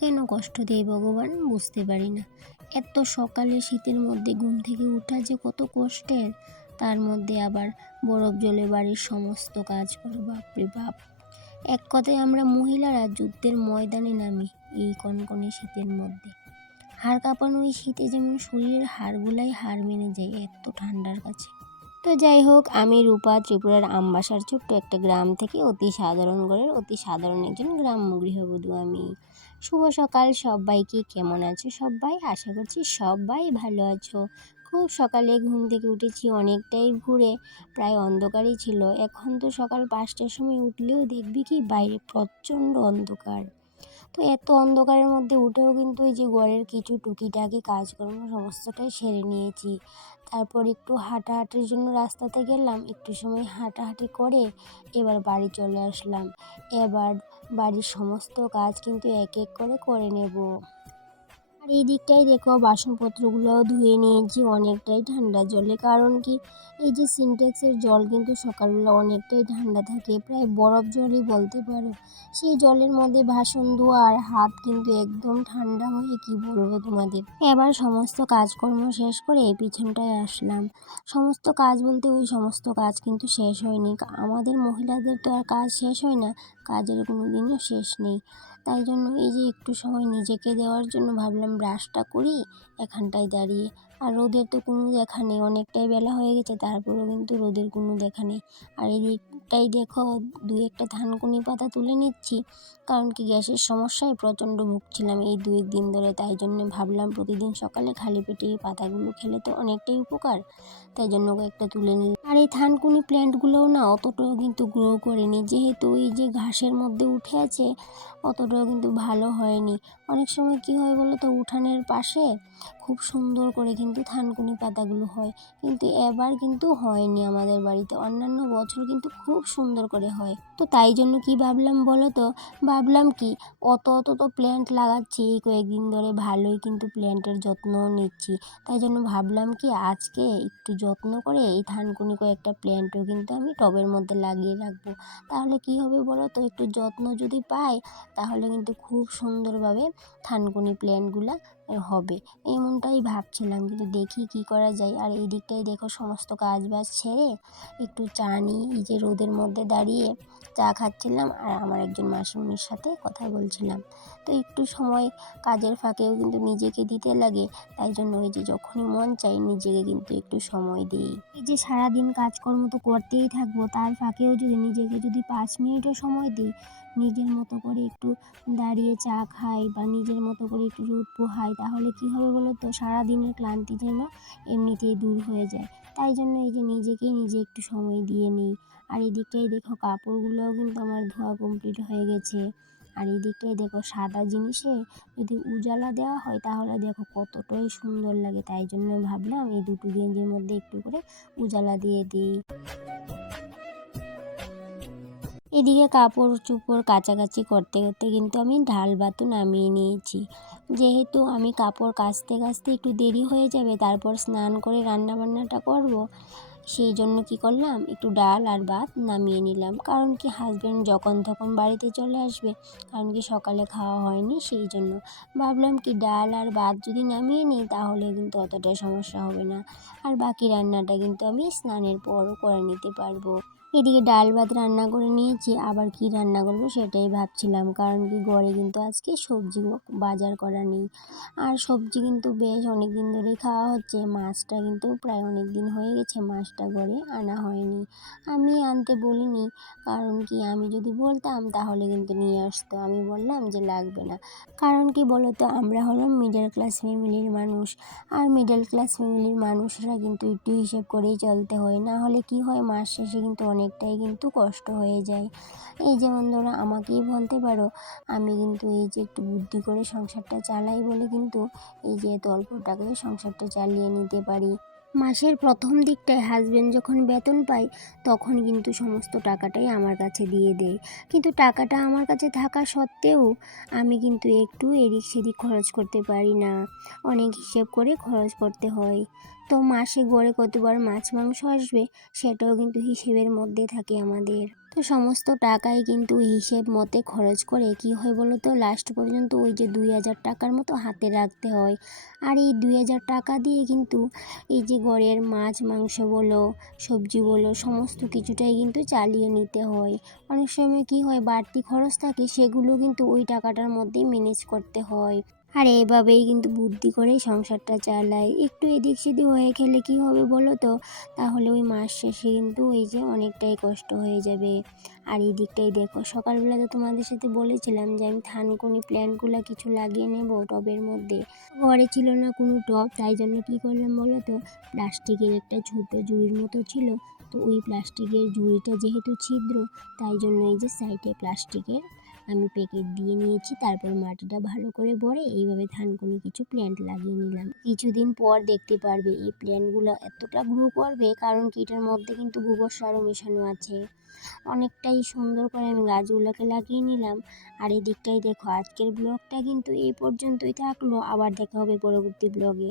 কেন কষ্ট দেয় ভগবান বুঝতে পারি না। এত সকালে শীতের মধ্যে ঘুম থেকে ওঠা যে কত কষ্টের, তার মধ্যে আবার বরফ জলে বাড়ির সমস্ত কাজ করো, বাপরে বাপ। এক কথায় আমরা মহিলারা যুদ্ধের ময়দানে নামি এই কনকনে শীতের মধ্যে। হাড় কাঁপানো এই শীতে যেমন শরীরের হাড়গুলাই হার মেনে যায় এত ঠান্ডার কাছে। তো যাই হোক, আমি রূপা ত্রিপুরার আমবাসার ছোট্ট একটা গ্রাম থেকে অতি সাধারণ ঘরের অতি সাধারণ একজন গ্রাম্য গৃহবধূ আমি। শুভ সকাল সবাইকে, কেমন আছো সবাই? আশা করছি সবাই ভালো আছো। খুব সকালে ঘুম থেকে উঠেছি অনেকটাই ভোরে, প্রায় অন্ধকারই ছিল। এখন তো সকাল 5টার সময় উঠলেও দেখবি কি বাইরে প্রচণ্ড অন্ধকার। তো এত অন্ধকারের মধ্যে উঠেও কিন্তু এই যে ঘরের কিছু টুকিটাকি কাজকর্ম সমস্তটাই সেরে নিয়েছি। তারপর একটু হাঁটাহাঁটির জন্য রাস্তাতে গেলাম, একটু সময় হাঁটাহাঁটি করে এবার বাড়ি চলে আসলাম। এবার বাড়ির সমস্ত কাজ কিন্তু এক এক করে করে নেব। আর এই দিকটাই দেখো, বাসনপত্রগুলোও ধুয়ে নিয়েছি অনেকটাই ঠান্ডা জলে। কারণ কি, এই যে সিনটেক্সের জল কিন্তু সকালবেলা অনেকটাই ঠান্ডা থাকে, প্রায় বরফ জলই বলতে পারো। সেই জলের মধ্যে বাসন ধোয়া আর হাত কিন্তু একদম ঠান্ডা হয়ে কি বলবো তোমাদের। এবার সমস্ত কাজকর্ম শেষ করে এই পিছনটায় আসলাম। সমস্ত কাজ বলতে ওই সমস্ত কাজ কিন্তু শেষ হয়নি। আমাদের মহিলাদের তো আর কাজ শেষ হয় না, কাজের কোনো দিনও শেষ নেই। তাই জন্য এই যে একটু সময় নিজেকে দেওয়ার জন্য ভাবলাম ব্রাশটা করি এখানটায় দাঁড়িয়ে। আর রোদের তো কোনো দেখা নেই, অনেকটাই বেলা হয়ে গেছে, তারপরেও কিন্তু রোদের কোনো দেখা নেই। আর এই দিকটাই দেখো, 2-1টা থানকুনি পাতা তুলে নিচ্ছি। কারণ কি, গ্যাসের সমস্যায় প্রচণ্ড ভুগছিলাম এই 2-1 দিন ধরে। তাই জন্য ভাবলাম প্রতিদিন সকালে খালি পেটে এই পাতাগুলো খেলে তো অনেকটাই উপকার, তাই জন্য কয়েকটা তুলে নিই। আর এই থানকুনি প্ল্যান্টগুলোও না অতটাও কিন্তু গ্রো করেনি, যেহেতু এই যে ঘাসের মধ্যে উঠে আছে, অতটাও কিন্তু ভালো হয়নি। অনেক সময় কি হয় বলো তো, উঠানের পাশে খুব সুন্দর করে কিন্তু থানকুনি পাতাগুলো হয়, কিন্তু এবার কিন্তু হয়নি আমাদের বাড়িতে। অন্যান্য বছর কিন্তু খুব সুন্দর করে হয়। তো তাই জন্য কি ভাবলাম বলো তো, ভাবলাম কি, অত তো প্ল্যান্ট লাগাচ্ছি এই কয়েকদিন ধরে, ভালোই কিন্তু প্ল্যান্টের যত্নও নিচ্ছি। তাই জন্য ভাবলাম কি, আজকে একটু যত্ন করে এই থানকুনি কয়েকটা প্ল্যান্টও কিন্তু আমি টবের মধ্যে লাগিয়ে রাখবো। তাহলে কি হবে বলো তো, একটু যত্ন যদি পাই তাহলে কিন্তু খুব সুন্দরভাবে থানকুনি প্ল্যান্টগুলা হবে, এমনটাই ভাবছিলাম। কিন্তু দেখি কি করা যায়। আর এই দিকটাই দেখো, সমস্ত কাজ বাজ ছেড়ে একটু চা নিয়ে এই যে রোদের মধ্যে দাঁড়িয়ে চা খাচ্ছিলাম আর আমার একজন মাসিমণির সাথে কথা বলছিলাম। তো একটু সময় কাজের ফাঁকেও কিন্তু নিজেকে দিতে লাগে, তাই জন্য ওই যে যখনই মন চাই নিজেকে কিন্তু একটু সময় দিই। এই যে সারাদিন কাজকর্ম তো করতেই থাকবো, তার ফাঁকেও যদি নিজেকে যদি 5 মিনিটও সময় দিই, নিজের মতো করে একটু দাঁড়িয়ে চা খাই বা নিজের মতো করে একটু রোদ পোহাই, তাহলে কি হবে বলো তো, সারাদিনের ক্লান্তি যেন এমনিতেই দূর হয়ে যায়। তাই জন্য এই যে নিজেকেই নিজে একটু সময় দিয়ে নিই। আর এই দিকটাই দেখো, কাপড়গুলোও কিন্তু আমার ধোয়া কমপ্লিট হয়ে গেছে। আর এই দিকটাই দেখো, সাদা জিনিসে যদি উজালা দেওয়া হয় তাহলে দেখো কতটাই সুন্দর লাগে। তাই জন্য ভাবলাম এই দুটো গেঞ্জির মধ্যে একটু করে উজালা দিয়ে দিই। এদিকে কাপড় চোপড় কাচাকাচি করতে করতে কিন্তু আমি ডাল ভাতও নামিয়ে নিয়েছি। যেহেতু আমি কাপড় কাচতে কাচতে একটু দেরি হয়ে যাবে, তারপর স্নান করে রান্নাবান্নাটা করব, সেই জন্য কি করলাম, একটু ডাল আর ভাত নামিয়ে নিলাম। কারণ কি, হাজব্যান্ড যখন তখন বাড়িতে চলে আসবে, কারণ কি সকালে খাওয়া হয়নি, সেই জন্য ভাবলাম কি ডাল আর ভাত যদি নামিয়ে নিই তাহলে কিন্তু অতটা সমস্যা হবে না। আর বাকি রান্নাটা কিন্তু আমি স্নানের পরও করে নিতে পারবো। এদিকে ডাল ভাত রান্না করে নিয়েছি, আবার কি রান্না করব সেটাই ভাবছিলাম। কারণ কি, ঘরে কিন্তু আজকে সবজি বাজার করা নেই। আর সবজি কিন্তু বেশ অনেক দিন ধরেই খাওয়া হচ্ছে। মাছটা কিন্তু প্রায় অনেক দিন হয়ে গেছে, মাছটা ঘরে আনা হয়নি। আমি আনতে বলিনি, কারণ কি, আমি যদি বলতাম তাহলে কিন্তু নিয়ে আসতো। আমি বললাম যে লাগবে না। কারণ কি বলতো, আমরা হলাম মিডল ক্লাস ফ্যামিলির মানুষ। আর মিডল ক্লাস ফ্যামিলির মানুষরা কিন্তু একটু হিসেব করেই চলতে হয়, না হলে কি হয়, মাস শেষে কিন্তু অনেকটাই কিন্তু কষ্ট হয়ে যায়। এই যেমন ধরো, আমাকেই বলতে পারো, আমি কিন্তু এই যে একটু বুদ্ধি করে সংসারটা চালাই বলে কিন্তু এই যে এত অল্প টাকায় সংসারটা চালিয়ে নিতে পারি। মাসের প্রথম দিকটায় হাজব্যান্ড যখন বেতন পায় তখন কিন্তু সমস্ত টাকাটাই আমার কাছে দিয়ে দেয়। কিন্তু টাকাটা আমার কাছে থাকা সত্ত্বেও আমি কিন্তু একটু এদিক সেদিক খরচ করতে পারি না, অনেক হিসেব করে খরচ করতে হয়। তো মাসে গড়ে কতবার মাছ মাংস আসবে সেটাও কিন্তু হিসেবের মধ্যে থাকে আমাদের। তো সমস্ত টাকাই কিন্তু হিসেব মতে খরচ করে কি হয় বলো তো, লাস্ট পর্যন্ত ওই যে 2,000 টাকার মতো হাতে রাখতে হয়। আর এই 2,000 টাকা দিয়ে কিন্তু এই যে ঘরের মাছ মাংস বলো, সবজি বলো, সমস্ত কিছুটাই কিন্তু চালিয়ে নিতে হয়। অনেক সময় কি হয়, বাড়তি খরচ থাকে, সেগুলো কিন্তু ওই টাকাটার মধ্যেই ম্যানেজ করতে হয়। আর এভাবেই কিন্তু বুদ্ধি করেই সংসারটা চালাই। একটু এদিক সেদিক হয়ে গেলে কি হবে বলো তো, তাহলে ওই মাস শেষে কিন্তু ওই যে অনেকটাই কষ্ট হয়ে যাবে। আর এই দিকটাই দেখো, সকালবেলা তো তোমাদের সাথে বলেছিলাম যে আমি থানকুনি প্ল্যান্টগুলো কিছু লাগিয়ে নেব টবের মধ্যে। ঘরে ছিল না কোনো টব, তাই জন্য কি করলাম বলো তো, প্লাস্টিকের একটা ছোটো ঝুড়ির মতো ছিল। তো ওই প্লাস্টিকের ঝুড়িটা যেহেতু ছিদ্র, তাই জন্য এই যে সাইডে প্লাস্টিকের আমি প্যাকেট দিয়ে নিয়েছি। তারপর মাটিটা ভালো করে ভরে এইভাবে থানকুনি কিছু প্ল্যান্ট লাগিয়ে নিলাম। কিছুদিন পর দেখতে পারবে এই প্ল্যান্টগুলো এতটা গ্রো করবে, কারণ কি এটার মধ্যে কিন্তু গোবর সারও মেশানো আছে। অনেকটাই সুন্দর করে আমি গাছগুলোকে লাগিয়ে নিলাম। আর এই দিকটাই দেখো, আজকের ব্লগটা কিন্তু এই পর্যন্তই থাকলো। আবার দেখা হবে পরবর্তী ব্লগে।